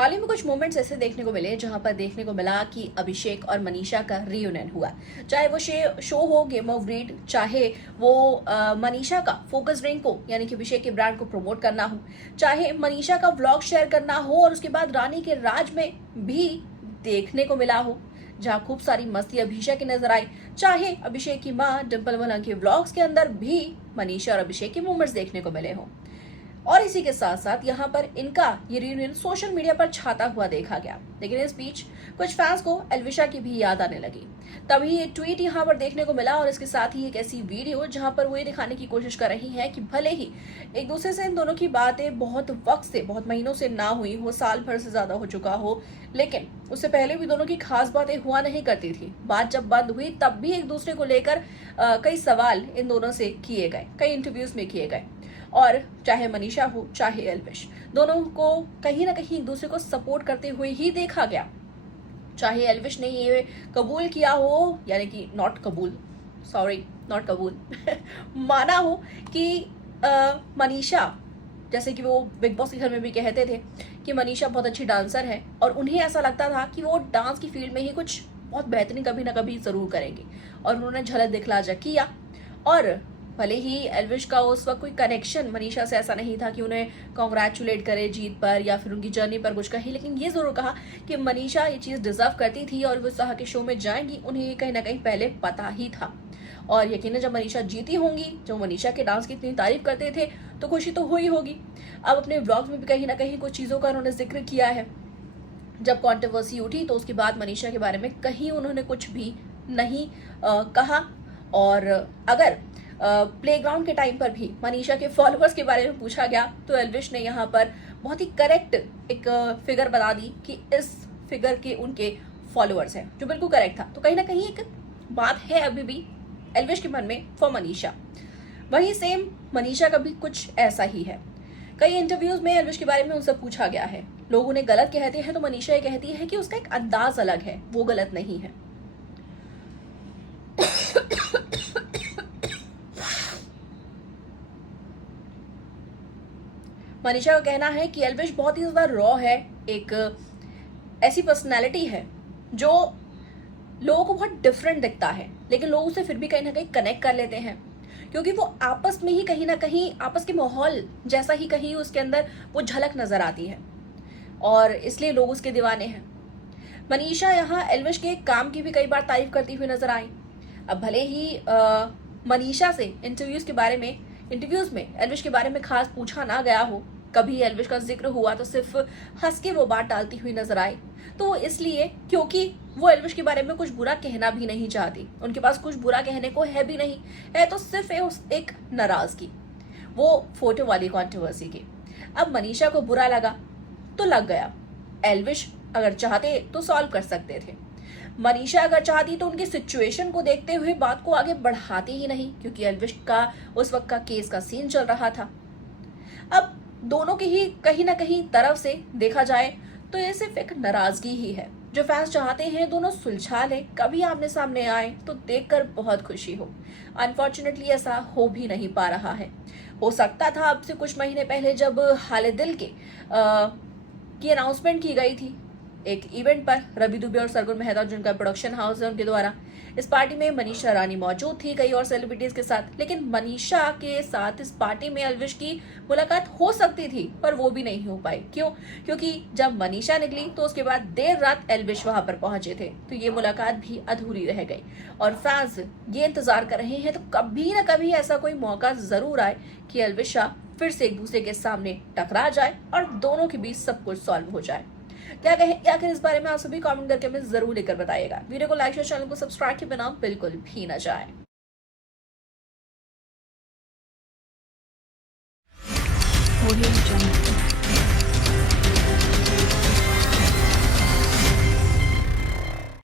हाल ही में कुछ मोमेंट्स ऐसे देखने को मिले जहां पर देखने को मिला कि अभिषेक और मनीषा का रियूनियन हुआ। चाहे वो शो हो गेम ऑफ ग्रीड, चाहे वो मनीषा का फोकस ड्रिंक को यानी कि अभिषेक के ब्रांड को प्रमोट करना हो, चाहे मनीषा का व्लॉग शेयर करना हो और उसके बाद रानी के राज में भी देखने को मिला हो जहां खूब सारी मस्ती अभिषेक की नजर आई, चाहे अभिषेक की मां डिम्पल मलंग के व्लॉग्स के अंदर भी मनीषा और अभिषेक के मोमेंट्स देखने को मिले हों। और इसी के साथ साथ यहाँ पर इनका ये रियूनियन सोशल मीडिया पर छाता हुआ देखा गया, लेकिन इस बीच कुछ फैंस को एल्विशा की भी याद आने लगी। तभी एक ट्वीट यहाँ पर देखने को मिला और इसके साथ ही एक ऐसी वीडियो जहाँ पर वो ये दिखाने की कोशिश कर रही है कि भले ही एक दूसरे से इन दोनों की बातें बहुत वक्त से, बहुत महीनों से ना हुई हो, साल भर से ज्यादा हो चुका हो, लेकिन उससे पहले भी दोनों की खास बातें हुआ नहीं करती थी। बात जब बंद हुई तब भी एक दूसरे को लेकर कई सवाल इन दोनों से किए गए, कई इंटरव्यूज में किए गए। और चाहे मनीषा हो चाहे एल्विश, दोनों को कहीं ना कहीं एक दूसरे को सपोर्ट करते हुए ही देखा गया। चाहे एल्विश ने ये कबूल किया हो, यानी कि नॉट कबूल माना हो कि मनीषा, जैसे कि वो बिग बॉस के घर में भी कहते थे कि मनीषा बहुत अच्छी डांसर है और उन्हें ऐसा लगता था कि वो डांस की फील्ड में ही कुछ बहुत बेहतरीन कभी ना कभी जरूर करेंगे, और उन्होंने झलक दिखला जा किया। और भले ही एल्विश का उस वक्त कोई कनेक्शन मनीषा से ऐसा नहीं था कि उन्हें कॉन्ग्रेचुलेट करे जीत पर या फिर उनकी जर्नी पर कुछ कहे, लेकिन ये जरूर कहा कि मनीषा ये चीज डिजर्व करती थी और वो साह के शो में जाएंगी, उन्हें ये कहीं ना कहीं पहले पता ही था। और यकीनन जब मनीषा जीती होंगी, जब मनीषा के डांस की इतनी तारीफ करते थे तो खुशी तो हुई होगी। अब अपने व्लॉग्स में भी कहीं ना कहीं कुछ चीजों का उन्होंने जिक्र किया है। जब कंट्रोवर्सी उठी तो उसके बाद मनीषा के बारे में कहीं उन्होंने कुछ भी नहीं कहा। और अगर प्लेग्राउंड के टाइम पर भी मनीषा के फॉलोअर्स के बारे में पूछा गया तो एल्विश ने यहाँ पर बहुत ही करेक्ट एक फिगर बता दी कि इस फिगर के उनके फॉलोअर्स हैं, जो बिल्कुल करेक्ट था। तो कहीं ना कहीं एक बात है अभी भी एल्विश के मन में फॉर मनीषा। वही सेम मनीषा का भी कुछ ऐसा ही है। कई इंटरव्यूज में एल्विश के बारे में उनसे पूछा गया है, लोग उन्हें गलत कहते हैं तो मनीषा ये कहती है कि उसका एक अंदाज अलग है, वो गलत नहीं है। मनीषा का कहना है कि एल्विश बहुत ही ज्यादा रॉ है, एक ऐसी पर्सनैलिटी है जो लोगों को बहुत डिफरेंट दिखता है, लेकिन लोग उसे फिर भी कहीं ना कहीं कनेक्ट कर लेते हैं, क्योंकि वो आपस में ही कहीं ना कहीं आपस के माहौल जैसा ही कहीं उसके अंदर वो झलक नजर आती है और इसलिए लोग उसके दीवाने हैं। मनीषा यहाँ एल्विश के काम की भी कई बार तारीफ करती हुई नजर आई। अब भले ही मनीषा से इंटरव्यूज में एल्विश के बारे में खास पूछा ना गया हो, कभी एल्विश का जिक्र हुआ तो सिर्फ हंस के वो बात डालती हुई नजर आई, तो इसलिए क्योंकि वो एल्विश के बारे में कुछ बुरा कहना भी नहीं चाहती, उनके पास कुछ बुरा कहने को है भी नहीं है, तो सिर्फ एक नाराजगी, वो फोटो वाली कंट्रोवर्सी की। अब मनीषा को बुरा लगा तो लग गया, एल्विश अगर चाहते तो सॉल्व कर सकते थे, मनीषा अगर चाहती तो उनकी सिचुएशन को देखते हुए बात को आगे बढ़ाती ही नहीं, क्योंकि एल्विश का उस वक्त का केस का सीन चल रहा था। अब दोनों की ही कहीं ना कहीं तरफ से देखा जाए तो ये सिर्फ एक नाराजगी ही है, जो फैंस चाहते हैं दोनों सुलझा ले, कभी आमने सामने आए तो देखकर बहुत खुशी हो। अनफॉर्चुनेटली ऐसा हो भी नहीं पा रहा है। हो सकता था अब से कुछ महीने पहले जब हाले दिल की अनाउंसमेंट की गई थी एक इवेंट पर, रवि दुबे और सरगुन मेहता जिनका प्रोडक्शन हाउस है उनके द्वारा, इस पार्टी में मनीषा रानी मौजूद थी कई और सेलिब्रिटीज के साथ, लेकिन मनीषा के साथ इस पार्टी में एल्विश की मुलाकात हो सकती थी पर वो भी नहीं हो पाई। क्यों? क्योंकि जब मनीषा निकली तो उसके बाद देर रात एल्विश वहां पर पहुंचे थे, तो ये मुलाकात भी अधूरी रह गई और फैंस ये इंतजार कर रहे हैं तो कभी ना कभी ऐसा कोई मौका जरूर आए कि एल्विशा फिर से एक दूसरे के सामने टकरा जाए और दोनों के बीच सब कुछ सॉल्व हो जाए। क्या कहें इस बारे में आप सभी कमेंट करके हमें जरूर लेकर बताइएगा। वीडियो को लाइक शेयर, चैनल को सब्सक्राइब के बिना बिल्कुल भी ना जाए।